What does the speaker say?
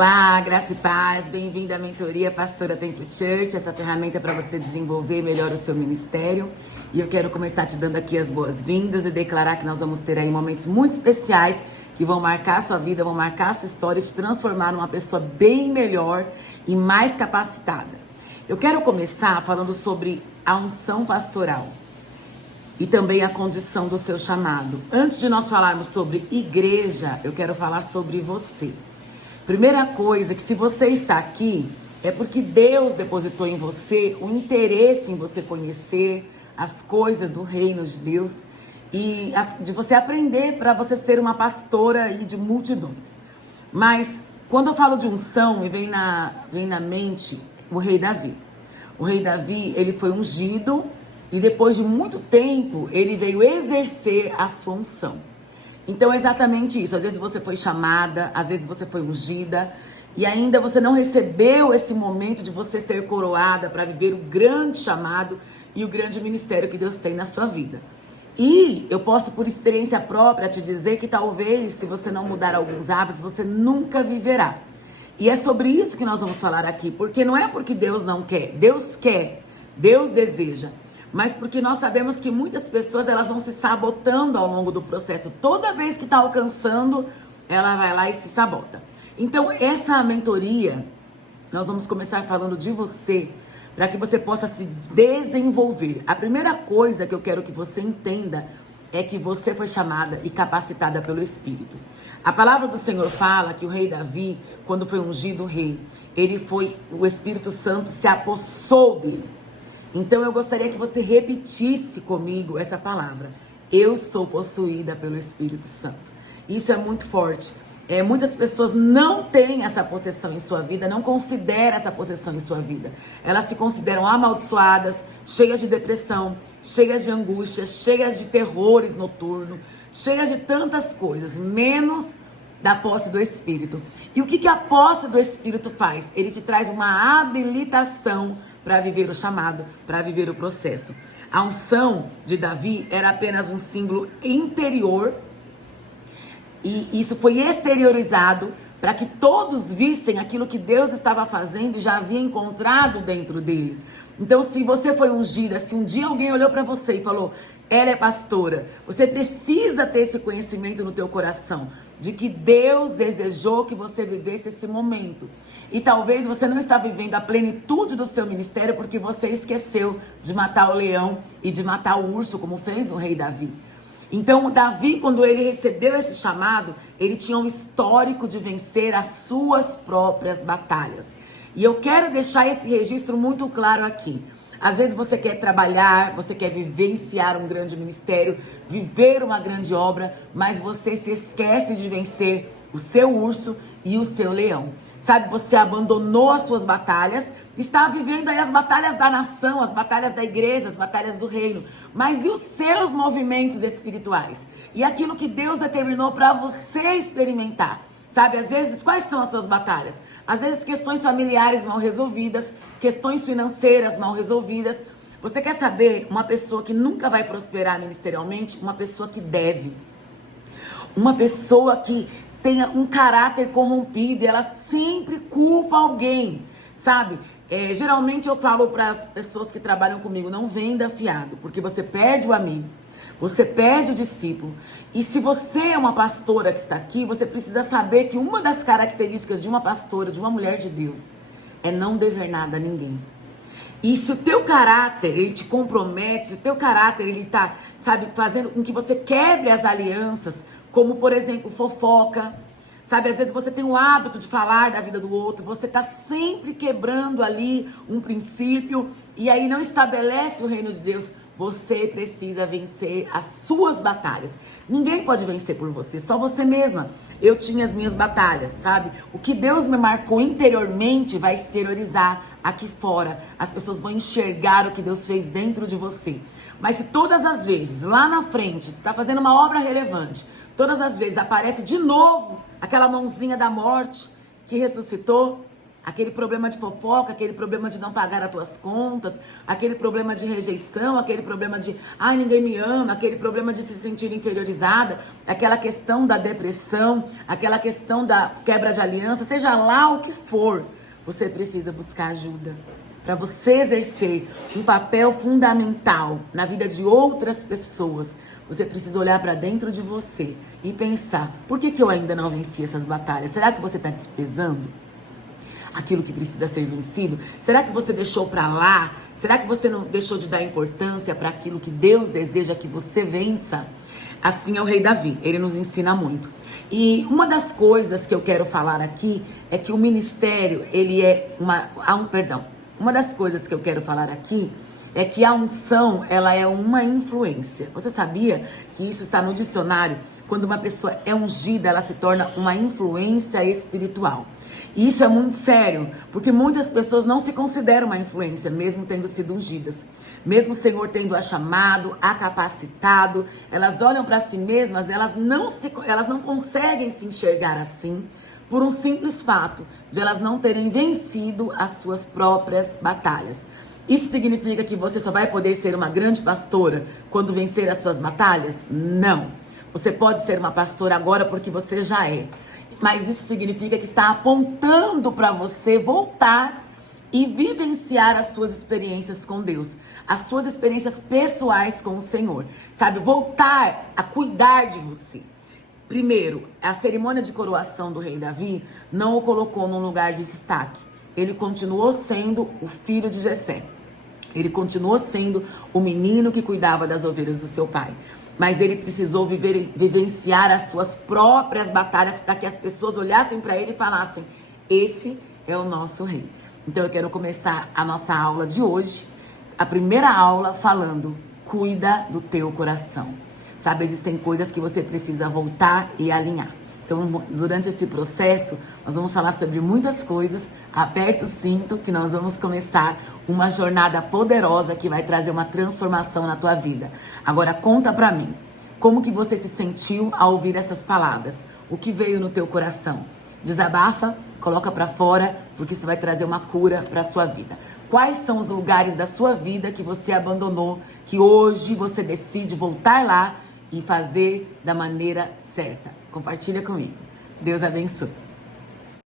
Olá, graça e paz, bem-vindo à mentoria Pastora Temple Church, essa ferramenta para você desenvolver melhor o seu ministério. E eu quero começar te dando aqui as boas-vindas e declarar que nós vamos ter aí momentos muito especiais que vão marcar a sua vida, vão marcar a sua história e te transformar numa pessoa bem melhor e mais capacitada. Eu quero começar falando sobre a unção pastoral e também a condição do seu chamado. Antes de nós falarmos sobre igreja, eu quero falar sobre você. Primeira coisa, que se você está aqui, é porque Deus depositou em você o interesse em você conhecer as coisas do reino de Deus e de você aprender para você ser uma pastora aí de multidões. Mas quando eu falo de unção, vem na mente o rei Davi. O rei Davi, ele foi ungido e depois de muito tempo, ele veio exercer a sua unção. Então é exatamente isso, às vezes você foi chamada, às vezes você foi ungida e ainda você não recebeu esse momento de você ser coroada para viver o grande chamado e o grande ministério que Deus tem na sua vida. E eu posso por experiência própria te dizer que talvez se você não mudar alguns hábitos, você nunca viverá. E é sobre isso que nós vamos falar aqui, porque não é porque Deus não quer, Deus deseja. Mas porque nós sabemos que muitas pessoas elas vão se sabotando ao longo do processo. Toda vez que está alcançando, ela vai lá e se sabota. Então, essa mentoria, nós vamos começar falando de você, para que você possa se desenvolver. A primeira coisa que eu quero que você entenda é que você foi chamada e capacitada pelo Espírito. A palavra do Senhor fala que o rei Davi, quando foi ungido rei, o Espírito Santo se apossou dele. Então eu gostaria que você repetisse comigo essa palavra. Eu sou possuída pelo Espírito Santo. Isso é muito forte. Muitas pessoas não têm essa possessão em sua vida, não consideram essa possessão em sua vida. Elas se consideram amaldiçoadas, cheias de depressão, cheias de angústia, cheias de terrores noturnos, cheias de tantas coisas, menos da posse do Espírito. E o que a posse do Espírito faz? Ele te traz uma habilitação para viver o chamado, para viver o processo. A unção de Davi era apenas um símbolo interior e isso foi exteriorizado para que todos vissem aquilo que Deus estava fazendo e já havia encontrado dentro dele. Então, se você foi ungida, se um dia alguém olhou para você e falou, ela é pastora, você precisa ter esse conhecimento no teu coração, de que Deus desejou que você vivesse esse momento. E talvez você não está vivendo a plenitude do seu ministério porque você esqueceu de matar o leão e de matar o urso, como fez o rei Davi. Então, Davi, quando ele recebeu esse chamado, ele tinha um histórico de vencer as suas próprias batalhas. E eu quero deixar esse registro muito claro aqui. Às vezes você quer trabalhar, você quer vivenciar um grande ministério, viver uma grande obra, mas você se esquece de vencer o seu urso e o seu leão. Sabe, você abandonou as suas batalhas, está vivendo aí as batalhas da nação, as batalhas da igreja, as batalhas do reino. Mas e os seus movimentos espirituais? E aquilo que Deus determinou para você experimentar? Sabe, às vezes, quais são as suas batalhas? Às vezes, questões familiares mal resolvidas, questões financeiras mal resolvidas. Você quer saber uma pessoa que nunca vai prosperar ministerialmente? Uma pessoa que deve. Uma pessoa que tenha um caráter corrompido e ela sempre culpa alguém, sabe? Geralmente eu falo para as pessoas que trabalham comigo, não venda fiado, porque você perde o amigo. Você perde o discípulo. E se você é uma pastora que está aqui, você precisa saber que uma das características de uma pastora, de uma mulher de Deus, é não dever nada a ninguém. E se o teu caráter, ele te compromete, se o teu caráter, ele está, sabe, fazendo com que você quebre as alianças, como, por exemplo, fofoca. Sabe, às vezes você tem o hábito de falar da vida do outro, você está sempre quebrando ali um princípio e aí não estabelece o reino de Deus. Você precisa vencer as suas batalhas. Ninguém pode vencer por você, só você mesma. Eu tinha as minhas batalhas, sabe? O que Deus me marcou interiormente vai exteriorizar aqui fora. As pessoas vão enxergar o que Deus fez dentro de você. Mas se todas as vezes, lá na frente, você está fazendo uma obra relevante, todas as vezes aparece de novo aquela mãozinha da morte que ressuscitou, Aquele problema de fofoca, aquele problema de não pagar as tuas contas, aquele problema de rejeição, aquele problema de ai, ninguém me ama, aquele problema de se sentir inferiorizada, aquela questão da depressão, aquela questão da quebra de aliança, seja lá o que for, você precisa buscar ajuda. Para você exercer um papel fundamental na vida de outras pessoas, você precisa olhar para dentro de você e pensar, por que eu ainda não venci essas batalhas? Será que você está desprezando aquilo que precisa ser vencido? Será que você deixou para lá? Será que você não deixou de dar importância para aquilo que Deus deseja que você vença? Assim é o rei Davi, ele nos ensina muito. E uma das coisas que eu quero falar aqui é que o ministério, ele é uma das coisas que eu quero falar aqui é que a unção, ela é uma influência. Você sabia que isso está no dicionário? Quando uma pessoa é ungida, ela se torna uma influência espiritual. E isso é muito sério, porque muitas pessoas não se consideram uma influência, mesmo tendo sido ungidas. Mesmo o Senhor tendo a chamado, a capacitado, elas olham para si mesmas, elas não conseguem se enxergar assim, por um simples fato de elas não terem vencido as suas próprias batalhas. Isso significa que você só vai poder ser uma grande pastora quando vencer as suas batalhas? Não. Você pode ser uma pastora agora porque você já é. Mas isso significa que está apontando para você voltar e vivenciar as suas experiências com Deus, as suas experiências pessoais com o Senhor, sabe? Voltar a cuidar de você. Primeiro, a cerimônia de coroação do rei Davi não o colocou num lugar de destaque. Ele continuou sendo o filho de Jessé. Ele continuou sendo o menino que cuidava das ovelhas do seu pai. Mas ele precisou vivenciar as suas próprias batalhas para que as pessoas olhassem para ele e falassem: esse é o nosso rei. Então eu quero começar a nossa aula de hoje, a primeira aula falando: cuida do teu coração. Sabe, existem coisas que você precisa voltar e alinhar. Então, durante esse processo, nós vamos falar sobre muitas coisas. Aperta o cinto que nós vamos começar uma jornada poderosa que vai trazer uma transformação na tua vida. Agora, conta pra mim, como que você se sentiu ao ouvir essas palavras? O que veio no teu coração? Desabafa, coloca pra fora, porque isso vai trazer uma cura pra sua vida. Quais são os lugares da sua vida que você abandonou, que hoje você decide voltar lá e fazer da maneira certa? Compartilha comigo. Deus abençoe.